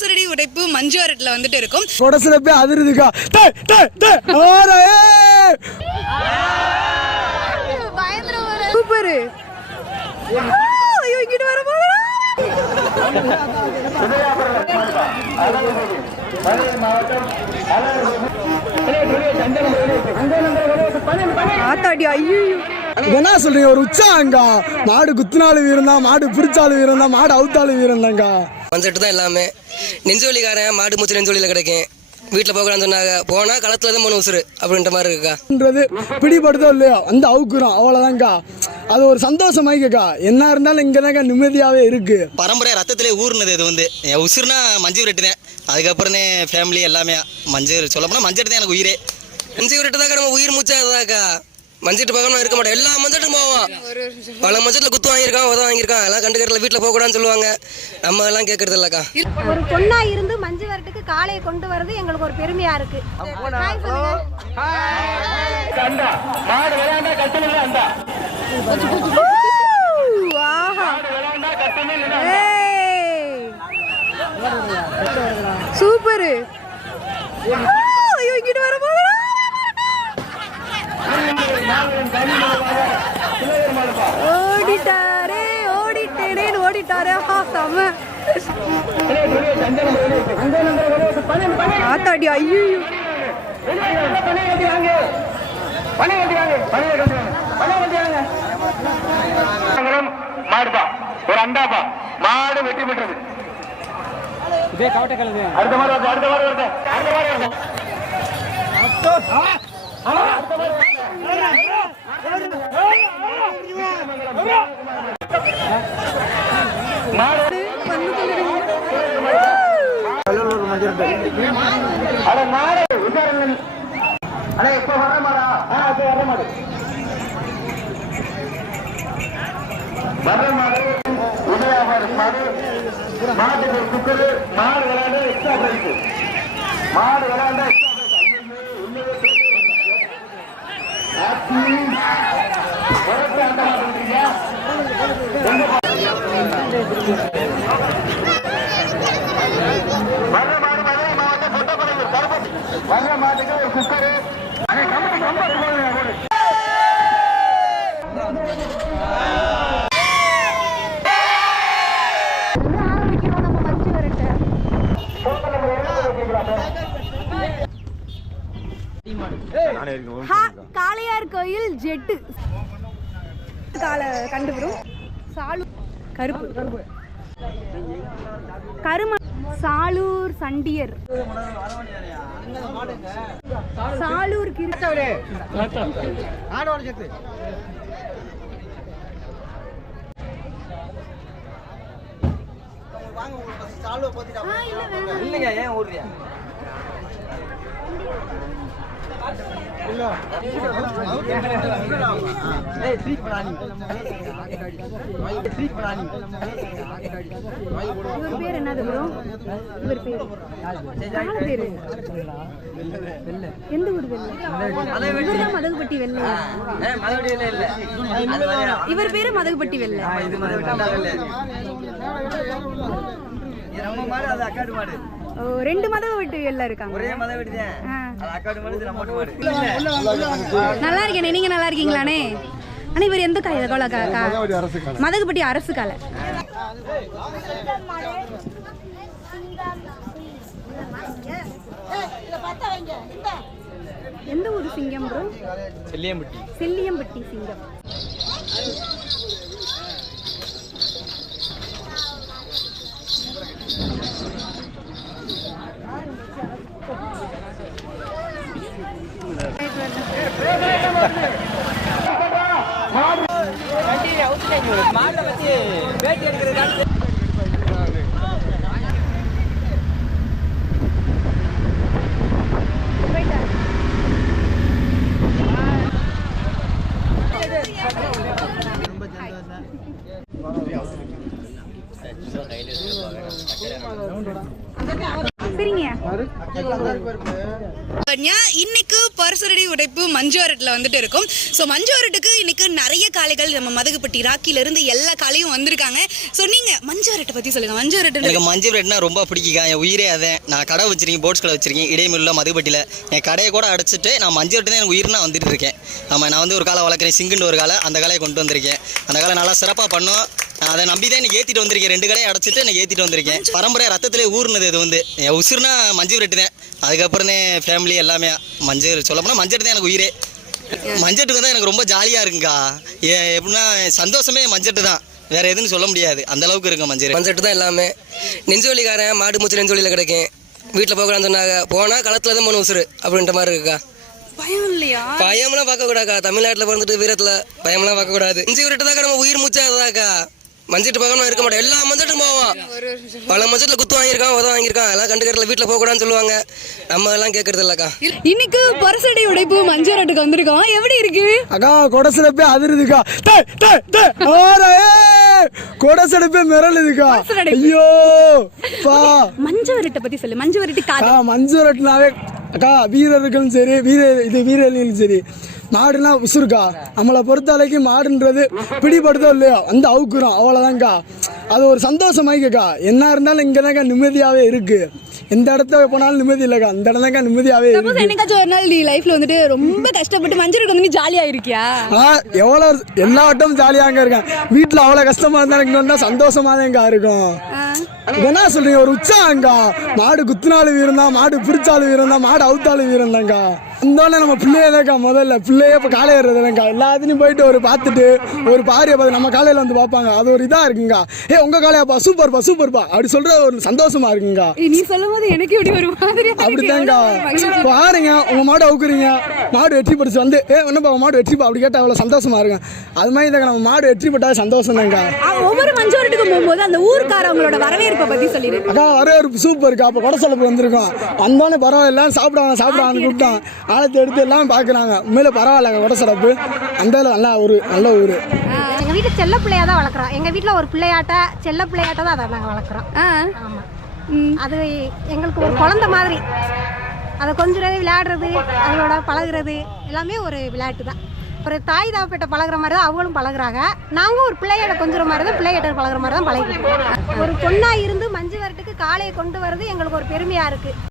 கொடசரடி உடைப்பு மஞ்சு வரட்டில் வந்துட்டு இருக்கும். கொடசில போய் அதிருதுக்கா சூப்பர். ஐயோ இங்கிட்டு வர ஆத்தாடி ஐயோ என்ன சொல்றீங்க? ஒரு உச்சாங்கா? மாடு குத்துனாலும் வீரம் தான் மாடு பிடிச்சாலும் வீரம் தான் மாடு அவுத்தாலும் வீரம் தாங்க மஞ்சட்டு தான் எல்லாமே. நெஞ்சு வலிக்காரன் மாடு மூச்சு நெஞ்சு வலியில் கிடைக்கும். வீட்டில் போகலான்னு சொன்னாங்க. போனால் களத்தில் தான் மூணு உசுறு அப்படின்ற மாதிரி இருக்குக்கா. ன்றது பிடிபடுதோ இல்லையோ அந்த அவுக்குறோம் அவ்வளோதாங்க்கா அது ஒரு சந்தோஷமாய்க்கா என்ன இருந்தாலும் இங்கே தாங்க நிம்மதியாகவே இருக்கு. பரம்பரை ரத்தத்திலே ஊர்னது இது வந்து? என் உசுர்னா மஞ்சள் விரட்டு தான் அதுக்கப்புறம் ஃபேமிலி எல்லாமே மஞ்சள் சொல்ல போனால் மஞ்சள் தான் எனக்கு உயிரே. நெஞ்சு விரட்டு தாக்கா நம்ம உயிர் மூச்சா அதுதாக்கா மஞ்சிட்டு பார்க்காம இருக்க மாட்டோம் எல்லா மஞ்சட்டுக்கும் போவோம் பல மஞ்சட்டில் குத்து வாங்கியிருக்கான் உதவ வாங்கியிருக்கான். எல்லாம் கண்டுக்கிறதுல வீட்டில் போகக்கூடாதுன்னு சொல்லுவாங்க. நம்ம எல்லாம் கேட்கறது இல்லக்கா ஒரு பொண்ணா இருந்து மஞ்சு வரட்டுக்கு காளையை கொண்டு வர்றது எங்களுக்கு ஒரு பெருமையா இருக்கு. ஹாய் சொல்லுங்க. சூப்பர் ஐயோ இங்கிட்டு வர ஓடிட்டாரே ஓடிட்டேனேன்னு செம ஆத்தாடி ஐயோ. மாடுப்பா ஒரு அண்டாப்பா மாடு வெட்டி பெற்றது அடுத்த மாதிரி வருது அடுத்த மாதிரி வருது அடுத்த மாதிரி வருது அட மாடு வர்ற மாடா மாடு வர்ற மாடு. மாட்டுக்கு குக்கரு மாடு விளையாட எக்ஸ்ட்ரா பிரைஸ் மாடு விளையாட எக்ஸ்ட்ரா வர்ற மாடு மதுரை மாவட்டம் கொட்டப்படையூர் கருப்பு. வர்ற மாட்டுக்கு ஒரு குக்கரு. அடே, கம்பி கம்பி போடுங்க, போடு. இன்னும் ஆரம்பிக்கிறோம் நம்ம மஞ்சு வரட்டு ஹா, காளையார் கோயில் ஜெட்டு. காலை கண்டுபிடும் சாலு. கருப்பு கருப்பு. கரும சாலூர் சண்டியர். சாலூர் கிருஷ்ணவரே இல்லைங்க ஏன் ஊர்றியா பேர் என்னது ப்ரோ இவர் பேர் பேரு எந்த ஊர் வெள்ளை மதகுப்பட்டி வெள்ளை? இவர் பேரு மதகுப்பட்டி வெள்ளை ரெண்டு மதகுப்பட்டி வெள்ளை இருக்காங்க ஒரே மத வீடு தான் நல்லா இருக்கேனே நீங்க நல்லா இருக்கீங்களானே? ஆனா இவர் எந்த காய் கோலா கா கா- மதகுப்பட்டி அரசு காலை. எந்த ஊர் சிங்கம் ப்ரோ செல்லியம்பட்டி. செல்லியம்பட்டி சிங்கம். இன்னைக்கு பரிசரடி உடைப்பு மஞ்சுவாரட்டில் வந்துட்டு இருக்கும். ஸோ மஞ்சுவாரட்டுக்கு இன்னைக்கு நிறைய காளைகள் நம்ம மதகுப்பட்டி ராக்கில இருந்து எல்லா காளையும் வந்திருக்காங்க. ஸோ நீங்க மஞ்சுவாரட்டை பத்தி சொல்லுங்க. மஞ்சுவாரட்டு எனக்கு மஞ்சள் பிரெட்னா ரொம்ப பிடிக்குங்க என் உயிரே அதேன் நான் கடை வச்சிருக்கேன் போட்ஸ் கடை வச்சிருக்கேன் இடைமில்ல மதுப்பட்டியில் என் கடையை கூட அடைச்சிட்டு நான் மஞ்சள் பிரெட் தான் எனக்கு உயிர்னா வந்துட்டு இருக்கேன். ஆமாம் நான் வந்து ஒரு காலை வளர்க்குறேன். சிங்குன்னு ஒரு காலை அந்த காலையை கொண்டு வந்திருக்கேன். அந்த காலை நல்லா சிறப்பாக பண்ணும். அதை நம்பி தான் எனக்கு ஏற்றிட்டு வந்திருக்கேன். ரெண்டு கடையை அடைச்சிட்டு எனக்கு ஏற்றிட்டு வந்திருக்கேன். பரம்பரை ரத்தத்திலே ஊர்னது இது வந்து. என் உசுர்னா மஞ்சள் பிரெட் தான் அதுக்கப்புறம் தான் ஃபேமிலி எல்லாமே மஞ்சள் சொல்லப்போனால் மஞ்சள் தான் எனக்கு உயிரே. மஞ்சட்டுக்கு தான் எனக்கு ரொம்ப ஜாலியாக இருக்குங்கக்கா ஏ எப்படின்னா சந்தோஷமே மஞ்சட்டு தான் வேற எதுன்னு சொல்ல முடியாது. அந்த அளவுக்கு இருக்குங்க மஞ்சள் மஞ்சட்டு தான் எல்லாமே. நெஞ்சு வலிக்காரன் மாடு மூச்சு நெஞ்சு வலியில் கிடைக்கும் வீட்டில் போகக்கூடாதுன்னு சொன்னாங்க. போனால் களத்தில் தான் மூணு உசுறு அப்படின்ற மாதிரி இருக்குக்கா. பயம் இல்லையா? பயம்லாம் பார்க்கக்கூடாக்கா தமிழ்நாட்டில் பிறந்துட்டு வீரத்தில் பயம்லாம் பார்க்கக்கூடாது. இஞ்சி விட்டு தாக்கா நம்ம உயிர் மூச்சாதாக்கா மஞ்சிட்டு பார்க்காம இருக்க மாட்டோம் எல்லா மஞ்சட்டும் போவோம் பல மஞ்சட்டில் குத்து வாங்கியிருக்கான் உதவ வாங்கியிருக்கான். எல்லாம் கண்டுக்கிறதுல வீட்டில் போகக்கூடாதுன்னு சொல்லுவாங்க. நம்ம எல்லாம் கேட்கறது இல்லக்கா இன்னைக்கு பரிசரடி உடைப்பு மஞ்சுவாரட்டுக்கு வந்திருக்கோம் எப்படி இருக்கு? அக்கா அதிருதுக்கா. டே டே ஆரே கொடசிலப்பே மிரளுதுக்கா. ஐயோ பா. மஞ்சுவாரட்டை பத்தி சொல்லு. மஞ்சுவாரட்டு மஞ்சுரட்னாவே அக்கா வீரர்களும் சரி வீர இது வீரர்களும் சரி. மாடுனா உசுருக்கா நம்மளை பொறுத்த வரைக்கும் மாடுன்றது பிடிபடுதோ இல்லையோ வந்து அவுக்குறோம். அவ்வளோதான்க்கா அது ஒரு சந்தோஷமாய்க்கா என்ன இருந்தாலும் இங்கே தான்க்கா நிம்மதியாகவே இருக்கு. எந்த இடத்த போனாலும் நிம்மதி இல்லைக்கா. அந்த இடம் தான்க்கா நிம்மதியாகவே இருக்கு. சப்போஸ் என்னைக்காச்சும் ஒரு நாள் நீ லைஃப்ல வந்துட்டு ரொம்ப கஷ்டப்பட்டு மஞ்சுவாரட்டு வந்து நீ ஜாலியா இருக்கியா ஆ எவ்வளோ எல்லா வட்டமும் ஜாலியாங்க இருக்கேன். வீட்டில் அவ்வளோ கஷ்டமா இருந்தா எனக்கு வந்தா சந்தோஷமா தான்க்கா இருக்கும். என்ன சொல்றீங்க? ஒரு உற்சாகங்கா மாடு குத்துனாலும் வீரம் தான் மாடு பிடிச்சாலும் வீரம் தான் மாடு அவுத்தாலும் வீரம் தான்க்கா இந்தோடனே நம்ம பிள்ளையதாக்கா முதல்ல. பிள்ளைய இப்போ காலை ஏறுறதுலங்கா எல்லாத்துலையும் போயிட்டு ஒரு பார்த்துட்டு ஒரு பாரியை பார்த்து நம்ம காலையில் வந்து பார்ப்பாங்க. அது ஒரு இதாக இருக்குங்க. ஏ உங்கள் காலையாப்பா சூப்பர்ப்பா சூப்பர்ப்பா அப்படி சொல்கிற ஒரு சந்தோஷமா இருக்குங்க. நீ சொல்லும் போது எனக்கு இப்படி ஒரு மாதிரி அப்படித்தாங்க பாருங்க உங்க மாடு அவுக்குறீங்க. மாடு வெற்றி பெற்று வந்து ஏ என்னப்பா மாடு வெற்றிப்பா? அப்படி கேட்டால் அவ்வளோ சந்தோஷமா இருக்கும். அது மாதிரி தாங்க நம்ம மாடு வெற்றி பெற்றா சந்தோஷம் தாங்க ஒவ்வொரு மஞ்சுவாரட்டுக்கும் போகும்போது அந்த ஊர்க்காரவங்களோட வரவேற்பை பத்தி சொல்லிடு. அக்கா வரவேற்பு சூப்பர்க்கா அப்போ கொடசலப்பு வந்திருக்கோம். வந்தோடனே பரவாயில்ல சாப்பிடுவாங்க சாப்பிடுவாங்கன்னு கூப்பிட்டான். ஆழத்தை எடுத்து எல்லாம் பார்க்குறாங்க உண்மையில பரவாயில்ல கொடசலப்பு அந்த நல்லா ஊர் நல்ல ஊர். எங்கள் வீட்டில் செல்ல பிள்ளையா தான் வளர்க்குறோம். எங்கள் வீட்டில் ஒரு பிள்ளையாட்ட செல்ல பிள்ளையாட்ட தான் அதை நாங்கள் வளர்க்குறோம். ஆமாம் அது எங்களுக்கு ஒரு குழந்த மாதிரி. அதை கொஞ்சம் விளையாடுறது அதோட பழகுறது எல்லாமே ஒரு விளையாட்டு தான் ஒரு தாய் தாப்பிட்ட பழகுற மாதிரி தான் அவங்களும் பழகுறாங்க. நாங்களும் ஒரு பிள்ளையோட கொஞ்சம் மாதிரி தான் பிள்ளையிட்ட பழகுற மாதிரி தான் பழகிட்டு ஒரு பொண்ணாக இருந்து மஞ்சு வரட்டுக்கு காளையை கொண்டு வர்றது எங்களுக்கு ஒரு பெருமையாக இருக்குது